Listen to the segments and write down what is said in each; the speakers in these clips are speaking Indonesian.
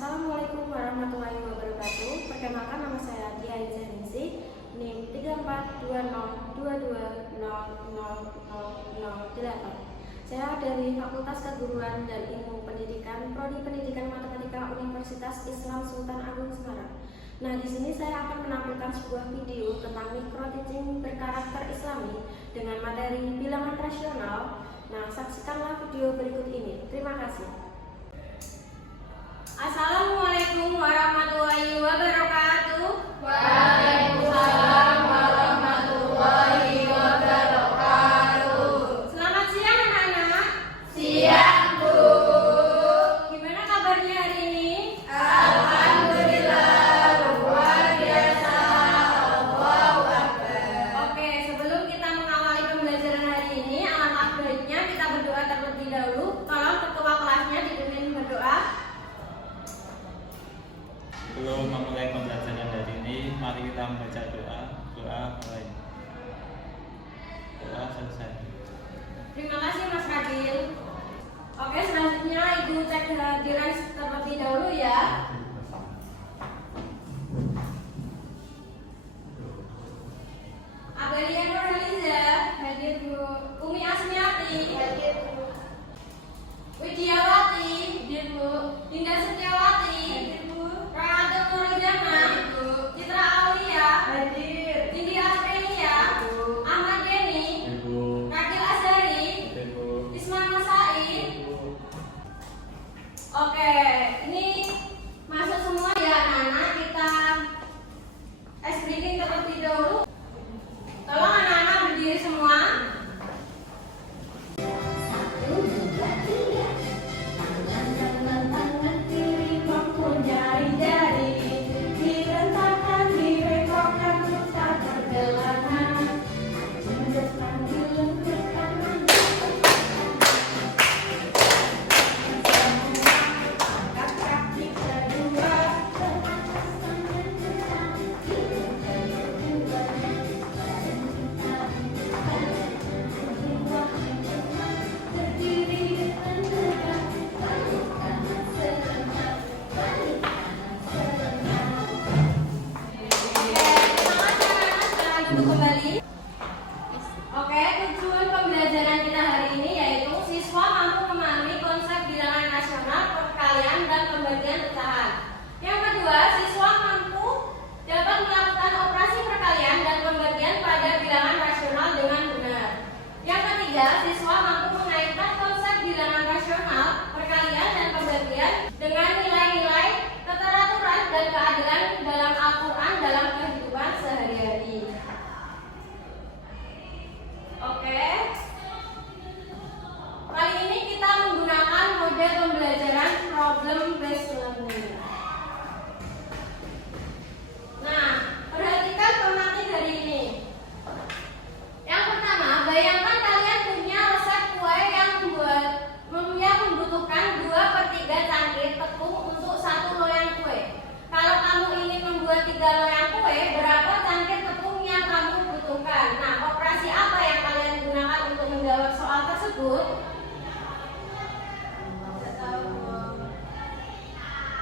Assalamualaikum warahmatullahi wabarakatuh. Perkenalkan, nama saya Dia Izaningsih, NIM 3420000008. Saya dari Fakultas Keguruan dan Ilmu Pendidikan, Prodi Pendidikan Matematika Universitas Islam Sultan Agung Semarang. Nah, di sini saya akan menampilkan sebuah video tentang micro teaching berkarakter Islami dengan materi bilangan rasional. Nah, saksikanlah video berikut ini. Terima kasih. Assalamualaikum warahmatullahi wabarakatuh. Waalaikumsalam warahmatullahi wabarakatuh. Selamat siang anak-anak. Siang, Bu. Gimana kabarnya hari ini? Alhamdulillah, luar biasa. Allahu Akbar. Oke, sebelum kita mengawali pembelajaran hari ini, alangkah baiknya kita berdoa terlebih dahulu. Tolong ketua kelasnya dipimpin berdoa. Sebelum memulai pembelajaran hari ini, mari kita membaca doa. Doa mulai. Doa selesai. Terima kasih Mas Radil. Oke, selanjutnya Ibu cek kehadiran terlebih dahulu ya. Abelia Nurhaliza hadir, Bu. Umi Asmiati Hadir, Bu. Widiawati hadir, Bu. Dinda Setiawati Hadir, Bu. Ranatul Nurjana, Bu. Citra Aulia Hadir. Dindi Asprenia, Bu. Ahmad Deni, Ibu. Rakil Azhari, Ibu. Isman Masai. Ibu. Oke, ini masuk semua ya anak-anak. Kita ice breaking terlebih dahulu. Tolong anak-anak berdiri semua. Tangan kiri mempunyai jari, direntangkan, direkokkan, putar pergelangan, mendepan, dilengkapkan, angkat kaki kedua, berdiri tegak, balik kanan serentak, balik kanan serentak. Semangat anak-anak, sekarang duduk kembali. Oke, tujuan pembelajaran kita hari ini yaitu siswa mampu memahami konsep bilangan rasional, perkalian, dan pembagian pecahan. Yang kedua, siswa mampu dapat melakukan operasi perkalian dan pembagian pada bilangan rasional dengan benar. Yang ketiga, siswa mampu mengaitkan konsep bilangan rasional, perkalian, dan pembagian dengan nilai-nilai keteraturan dan keadilan dalam Al-Quran dalam kehidupan sehari-hari. Oke. Kali ini kita menggunakan model pembelajaran problem based learning. Nah, perhatikan pematik hari ini. Yang pertama, bayangkan kalian punya resep kue yang membutuhkan 2/3 cangkir tepung untuk 1 loyang kue. Kalau kamu ingin membuat 3 loyang kue, berapa cangkir tepung yang kamu butuhkan? Nah, operasi apa yang kalian gunakan untuk menjawab soal tersebut?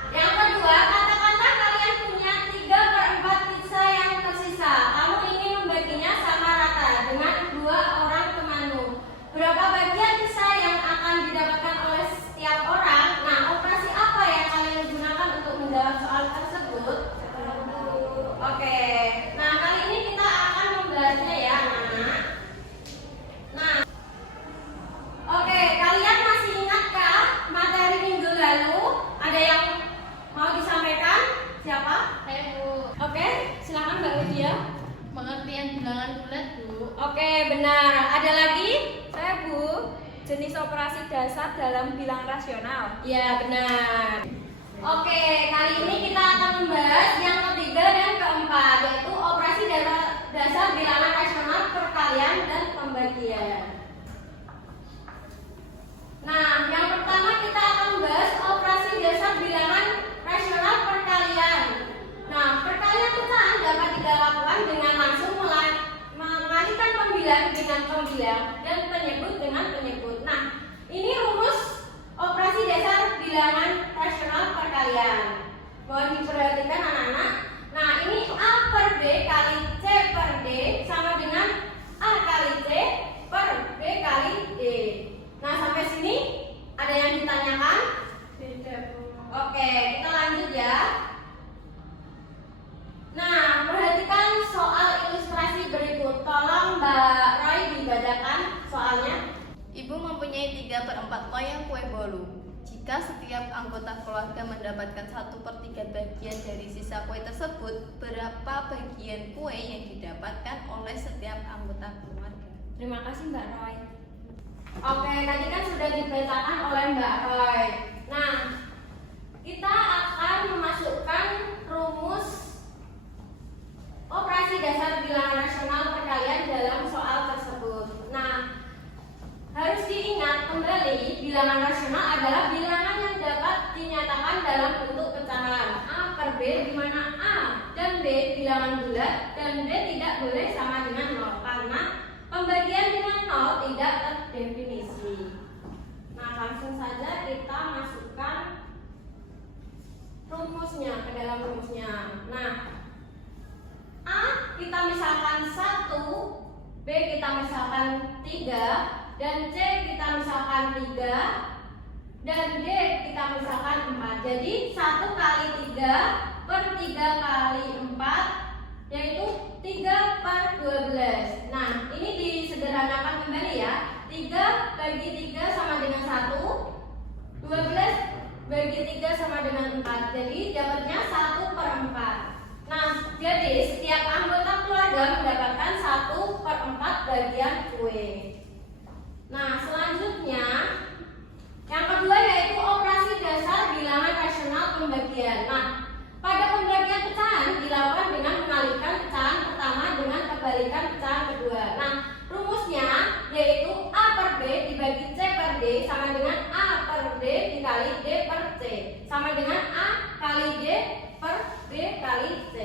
Yang kedua, katakanlah kalian punya 3/4 pizza yang tersisa. Kamu ingin membaginya sama rata dengan 2 orang temanmu. Berapa bagian pizza yang akan didapatkan oleh setiap orang? Nah, operasi apa yang kalian gunakan untuk menjawab soal tersebut? Oke, nah kali ini kita akan membahasnya ya anak-anak. Nah, oke, kalian masih ingatkah materi minggu lalu? Ada yang mau disampaikan? Siapa? Saya, Bu. Oke, silakan Mbak Widya. Pengertian bilangan bulat, Bu. Oke, benar. Ada lagi? Saya Bu. Jenis operasi dasar dalam bilangan rasional. Iya, benar. Oke, kali ini kita akan membahas yang ketiga dan keempat, yaitu operasi dasar bilangan rasional, perkalian, dan pembagian. Nah, yang pertama kita akan membahas operasi dasar bilangan rasional, perkalian. Nah, perkalian pecahan dapat dilakukan dengan langsung mengalihkan pembilang dengan pembilang dan penyebut dengan penyebut. Nah, ini rumus operasi dasar bilangan rasional perkalian. anggota keluarga mendapatkan 1/3 bagian dari sisa kue tersebut, berapa bagian kue yang didapatkan oleh setiap anggota keluarga? Terima kasih Mbak Roy. Oke, tadi kan sudah dibacakan oleh Mbak Roy. Nah, kita akan memasukkan rumus operasi dasar bilangan rasional perkalian dalam soal tersebut. Nah, harus diingat kembali, bilangan rasional adalah bilangan yang dapat dinyatakan dalam bentuk pecahan A per B, di mana A dan B bilangan bulat dan B tidak boleh sama dengan 0 karena pembagian dengan 0 tidak terdefinisi. Nah, langsung saja kita masukkan rumusnya ke dalam rumusnya. Nah, A kita misalkan 1, B kita misalkan 3, dan C kita misalkan 3, dan D kita misalkan 4. Jadi 1 kali 3 per 3 kali 4 yaitu 3 per 12. Nah, ini disederhanakan kembali ya. 3 bagi 3 sama dengan 1, 12 bagi 3 sama dengan 4. Jadi dapatnya 1 per 4. Nah, jadi setiap anggota keluarga mendapatkan 1/4 bagian kue. Nah, selanjutnya yang kedua yaitu operasi dasar bilangan rasional pembagian. Nah, pada pembagian pecahan dilakukan dengan mengalihkan pecahan pertama dengan kebalikan pecahan kedua. Nah, rumusnya yaitu A per B dibagi C per D sama dengan A per D dikali D per C sama dengan A kali D per B kali C.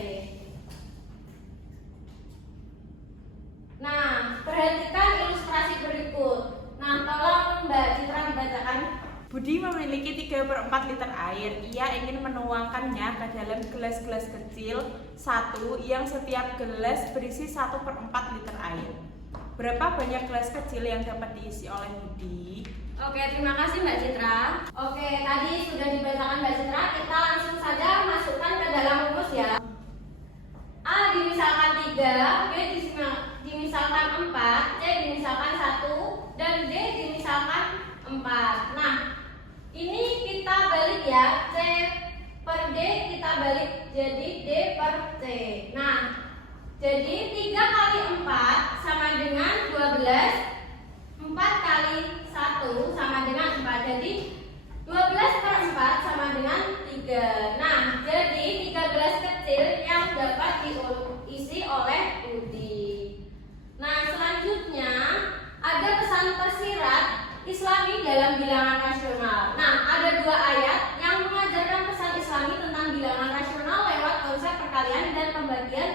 Nah, perhatikan ilustrasi berikut. Nah, tolong Mbak Citra dibacakan. Budi memiliki 3/4 liter air. Ia ingin menuangkannya ke dalam gelas-gelas kecil 1 yang setiap gelas berisi 1/4 liter air. Berapa banyak gelas kecil yang dapat diisi oleh Budi? Oke, terima kasih Mbak Citra. Oke, tadi sudah dibacakan Mbak Citra. Kita langsung saja masukkan ke dalam rumus ya. A dimisalkan 3, B dimisalkan 4, C dimisalkan 1, dan D dimisalkan 4. Nah, ini kita balik ya. C per D kita balik jadi D per C. Nah, jadi 3 kali 4 sama dengan 12, 4 kali 1 sama dengan 4. Jadi 12/4 sama dengan 3. Nah, jadi 3 gelas kecil yang dapat diisi oleh Budi. Nah, selanjutnya ada pesan tersirat Islami dalam bilangan rasional. Nah, ada 2 ayat yang mengajarkan pesan Islami tentang bilangan rasional lewat konsep perkalian dan pembagian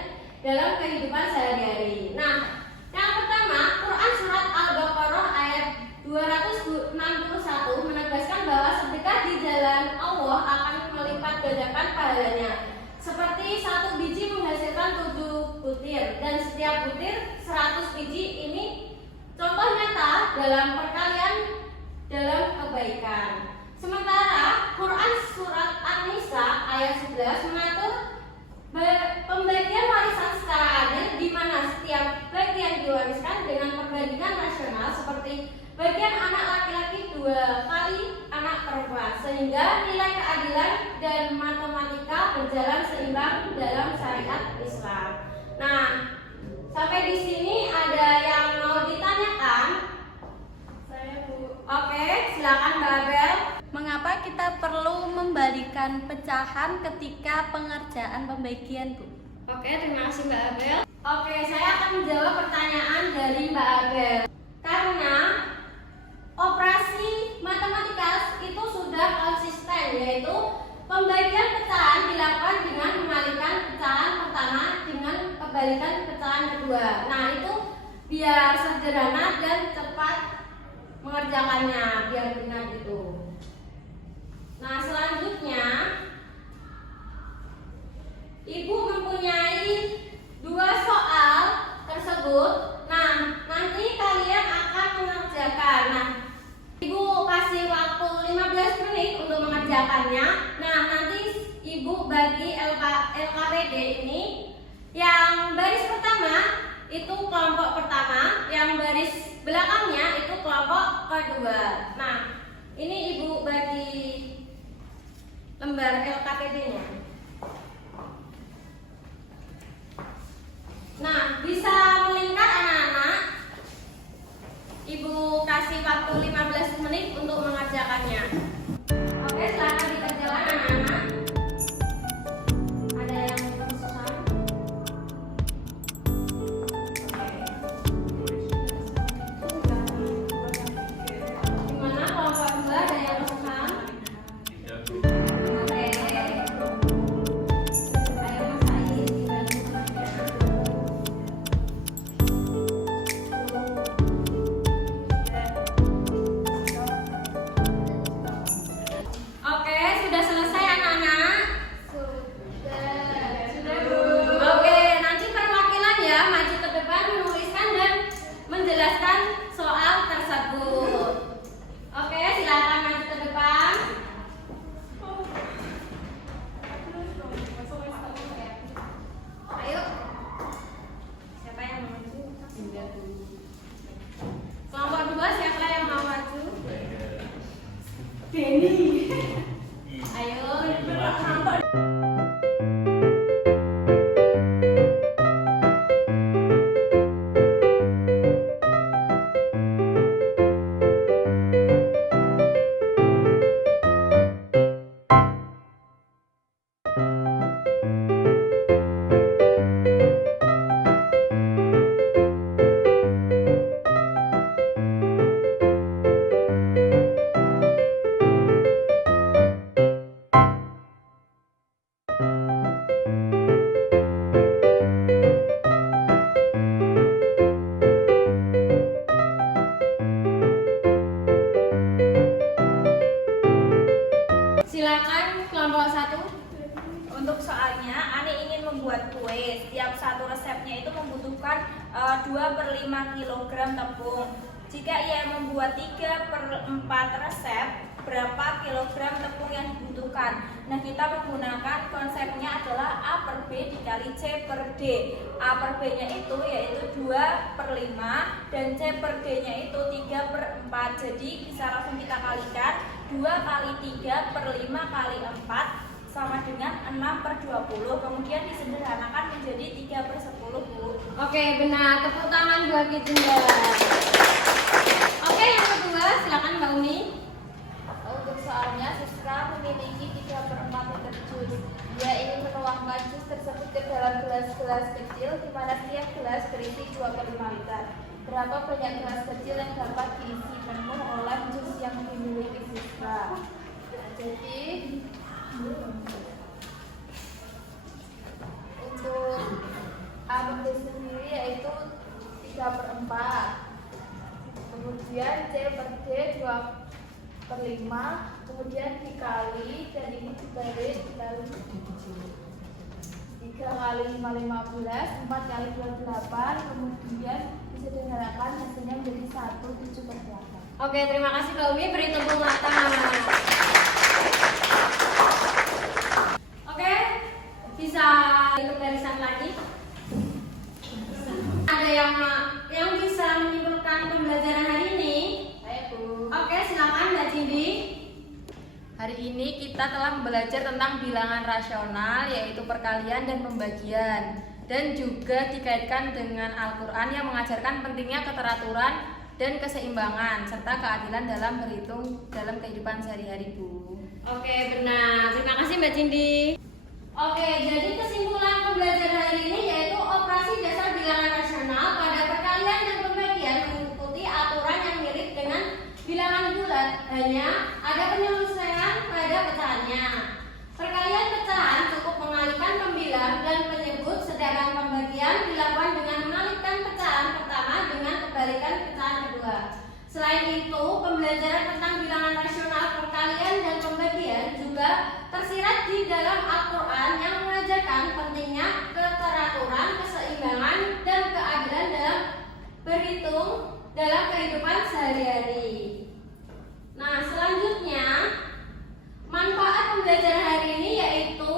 dalam kehidupan sehari-hari. Nah, yang pertama, Quran surat Al-Baqarah ayat 261 menegaskan bahwa sedekah di jalan Allah akan melipat gandakan pahalanya. Seperti 1 biji menghasilkan 7 butir dan setiap butir 100 biji. Ini contoh nyata dalam perkalian dalam kebaikan. Sementara Quran surat An-Nisa ayat 11 mengatur pembagian warisan secara adil di mana setiap bagian diwariskan dengan perbandingan rasional seperti bagian anak laki-laki 2 kali anak perempuan sehingga nilai keadilan dan matematika berjalan seimbang dalam syariat Islam. Nah, sampai di sini ada yang mau ditanyakan? Saya Bu. Oke, silakan Mbak Abel. Mengapa kita perlu membalikan pecahan ketika pengerjaan pembagian, Bu? Oke, terima kasih Mbak Abel. Oke, saya akan menjawab pertanyaan dari Mbak Abel. Karena operasi matematika itu sudah konsisten, yaitu pembagian pecahan dilakukan dengan mengalihkan pecahan pertama dengan kebalikan pecahan kedua. Nah, itu biar sederhana dan cepat mengerjakannya, biar benar gitu. Nah, selanjutnya Ibu mempunyai 2 soal tersebut. Nah, nanti kalian akan mengerjakan. Nah, Ibu kasih waktu 15 menit untuk mengerjakannya. Nah, nanti Ibu bagi LKPD ini. Yang baris pertama itu kelompok pertama, yang baris belakangnya itu kelompok kedua. Nah, ini Ibu bagi lembar LKPD-nya. Nah, bisa melingkar anak-anak. Ibu kasih waktu 15 menit untuk mengerjakannya. Oke, silakan dikerjakan anak-anak. Ada yang kesusahan? Gimana kelompok 2 ada yang kesusahan? Oke. Ayo Mas Ais dibantu temannya. Oke, sudah selesai anak-anak? Sudah, Bu. Oke, nanti perwakilan ya maju ke depan menuliskan dan menjelaskan soal tersebut. Oke, silakan maju ke depan. Ayo. Siapa yang mau maju? Kelompok 2 siapa yang mau maju? Denny. Ayo. Silakan kelompok 1. Untuk soalnya, Ani ingin membuat kue. Setiap satu resepnya itu membutuhkan 2/5 kg tepung. Jika ia membuat 3/4 resep, berapa kilogram tepung yang dibutuhkan? Nah, kita menggunakan konsepnya adalah A per B dikali C per D. A per B nya itu yaitu 2/5 dan C per D nya itu 3/4. Jadi bisa langsung kita kalikan. 2 kali 3/5 kali 4 sama dengan 6/20. Kemudian disederhanakan menjadi 3/10, Bu. Oke, benar. Tepuk tangan buat Kijinda. Oke, yang kedua silakan Mbak Umi. Untuk soalnya, Siska memiliki 3/4 liter jus. Dia ingin menuangkan jus tersebut ke dalam gelas-gelas kecil, di mana setiap gelas berisi 2/5 liter. Berapa banyak gelas kecil yang dapat diisi penuh oleh jus yang dimiliki Siska? Jadi, untuk A per B sendiri yaitu 3/4. Kemudian C per D 2/5, kemudian dikali, dan ini dibalik dikali 3 kali 5 15, 4 kali 28, kemudian disederhanakan hasilnya menjadi 1/7/8. Oke, terima kasih Mbak Umi. Beri tepuk tangan. Oke, bisa ikut barisan lagi. Ada yang bisa menyimpulkan pembelajaran hari ini? Saya Bu. Oke, silakan Mbak Cindy. Hari ini kita telah belajar tentang bilangan rasional, yaitu perkalian dan pembagian, dan juga dikaitkan dengan Al-Quran yang mengajarkan pentingnya keteraturan dan keseimbangan serta keadilan dalam berhitung dalam kehidupan sehari-hari, Bu. Oke, benar. Terima kasih Mbak Cindy. Oke, jadi kesimpulan pembelajaran hari ini yaitu operasi dasar bilangan rasional pada perkalian dan pembagian mengikuti aturan yang mirip dengan bilangan bulat, hanya ada penyelesaian pada pecahannya. Perkalian pecahan cukup mengalihkan pembilang dan penyebut, sedangkan pembagian dilakukan dengan mengalihkan pecahan pertama dengan kebalikan pecahan kedua. Selain itu, pembelajaran tentang bilangan rasional, perkalian dan pembagian juga tersirat di dalam Al-Quran yang mengajarkan pentingnya keteraturan, keseimbangan, dan keadilan dalam berhitung dalam kehidupan sehari-hari. Nah, selanjutnya manfaat pembelajaran hari ini yaitu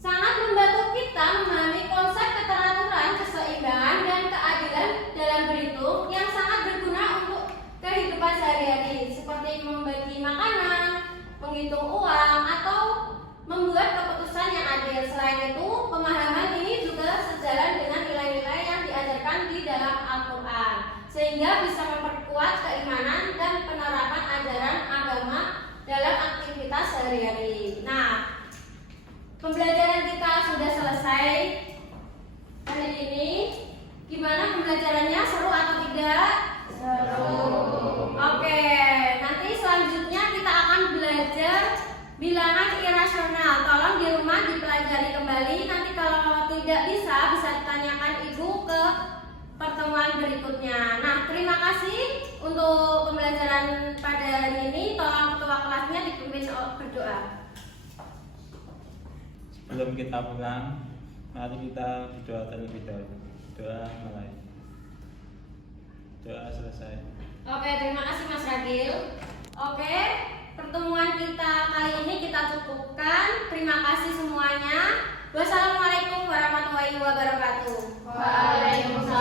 sangat membantu kita memahami konsep keteraturan, keseimbangan, dan keadilan dalam berhitung yang sangat berguna untuk kehidupan sehari-hari, seperti membagi makanan, menghitung uang, membuat keputusan yang adil. Selain itu, pemahaman ini juga sejalan dengan nilai-nilai yang diajarkan di dalam Al-Quran, sehingga bisa memperkuat keimanan dan penerapan ajaran agama dalam aktivitas sehari-hari. Nah, pembelajaran kita sudah selesai hari ini. Gimana pembelajarannya? Seru atau tidak? Seru. Oke, nanti selanjutnya kita akan belajar bilangan irasional. Tolong di rumah dipelajari kembali. Nanti kalau tidak bisa ditanyakan ibu ke pertemuan berikutnya. Nah, terima kasih untuk pembelajaran pada hari ini. Tolong ketua kelasnya dipimpin berdoa. Sebelum kita pulang, mari kita berdoa terlebih dahulu. Doa mulai. Doa selesai. Oke, terima kasih Mas Ragil. Oke, pertemuan kita kali ini kita cukupkan. Terima kasih semuanya. Wassalamualaikum warahmatullahi wabarakatuh. Waalaikumsalam.